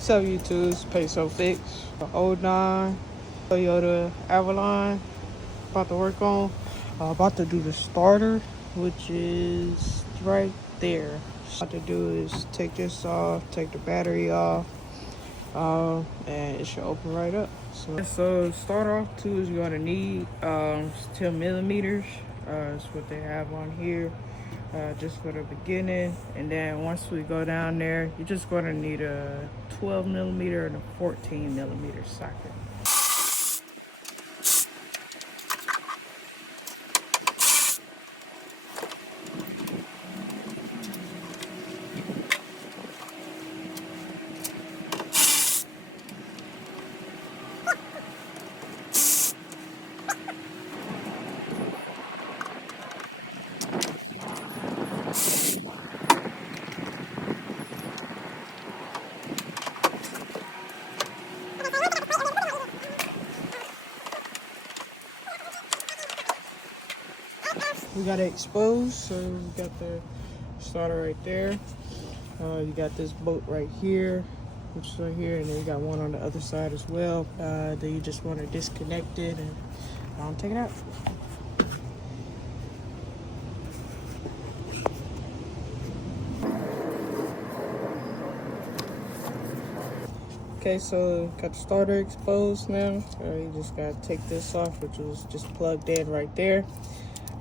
So YouTube's Peso Fix, '09 Toyota Avalon. About to work on. About to do the starter, which is right there. What to do is take this off, take the battery off, and it should open right up. So start off too is you're gonna need 10 millimeters. That's what they have on here. Just for the beginning, and then once we go down there, you're just going to need a 12 millimeter and a 14 millimeter socket. We got it exposed, so we got the starter right there. You got this bolt right here, which is right here, and then you got one on the other side as well. Then you just want to disconnect it and take it out. Okay, so got the starter exposed now. You just gotta take this off, which was just plugged in right there.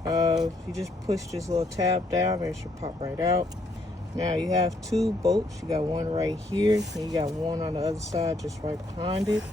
You just push this little tab down and it should pop right out. Now you have two bolts. You got one right here and you got one on the other side just right behind it.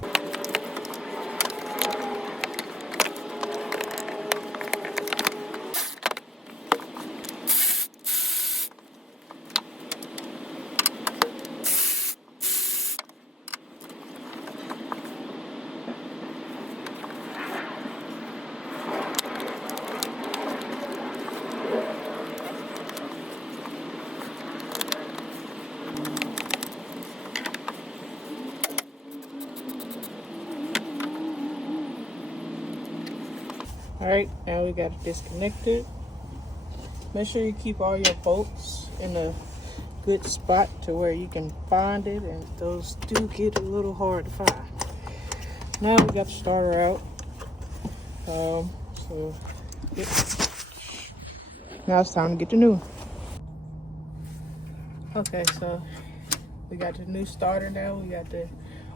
Alright, now we got it disconnected. Make sure you keep all your bolts in a good spot to where you can find it, and those do get a little hard to find. Now we got the starter out. Now it's time to get the new one. Okay, so we got the new starter now. We got the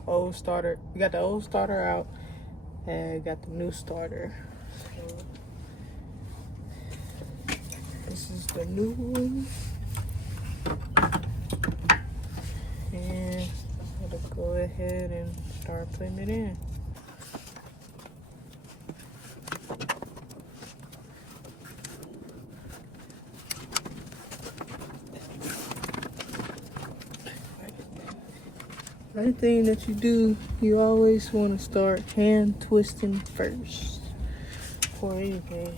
old starter. We got the old starter out, and we got the new starter. So this is the new one, and I'm gonna go ahead and start putting it in. Anything that you do, you always want to start hand twisting first before anything.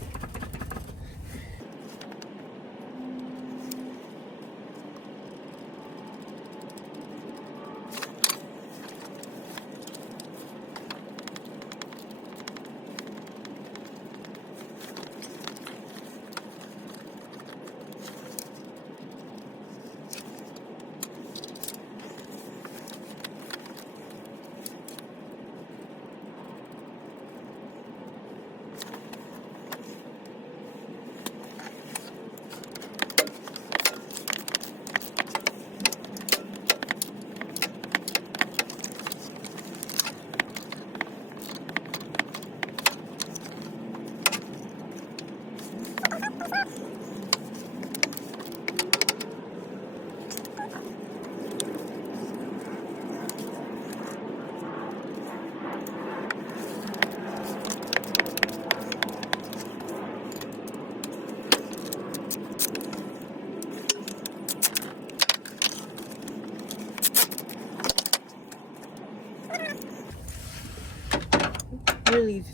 Really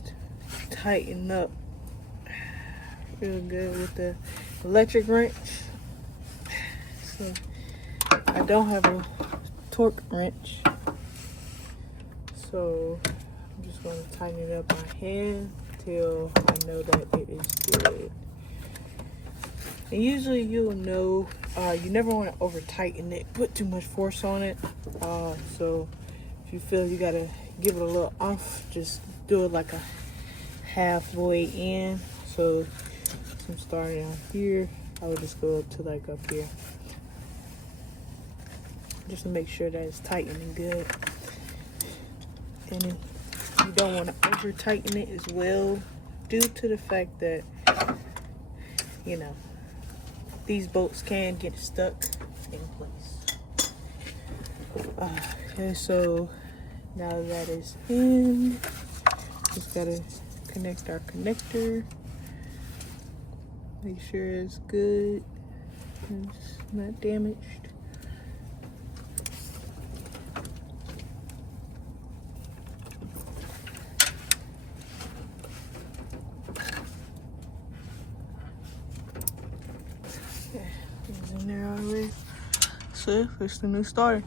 tighten up real good with the electric wrench. So I don't have a torque wrench, so I'm just going to tighten it up by hand till I know that it is good. And usually you'll know, you never want to over tighten it, put too much force on it. So if you feel you gotta give it a little oomph, just do it like a halfway in. So I'm starting out here, I would just go up to like up here, just to make sure that it's tightening good. And then you don't want to over tighten it as well, due to the fact that, you know, these bolts can get stuck in place. Okay, so now that is in, just gotta connect our connector. Make sure it's good, it's not damaged. Okay, it's in there already. So it's the new starter.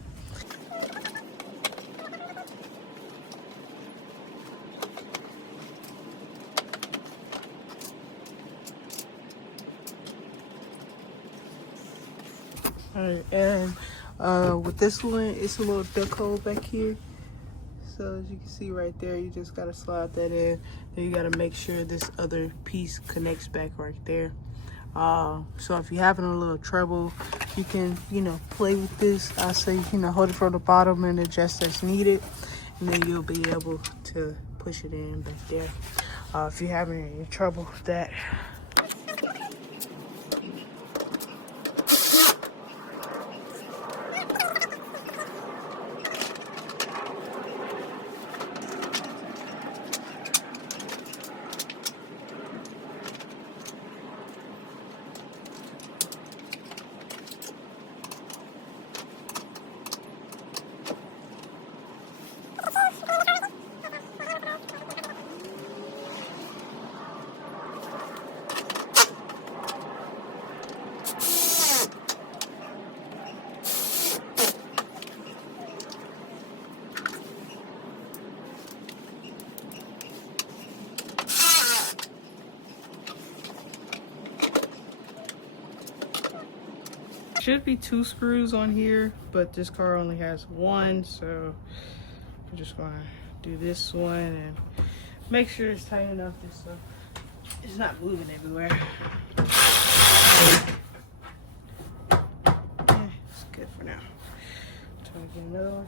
Alright, and with this one, it's a little duck hole back here. So as you can see right there, you just gotta slide that in. Then you gotta make sure this other piece connects back right there. So if you're having a little trouble, you can, play with this. I say, hold it from the bottom and adjust as needed. And then you'll be able to push it in back there. If you're having any trouble with that. Should be 2 screws on here, but this car only has 1, so I'm just gonna do this one and make sure it's tight enough just so it's not moving everywhere. Yeah, it's good for now. Try to get another one.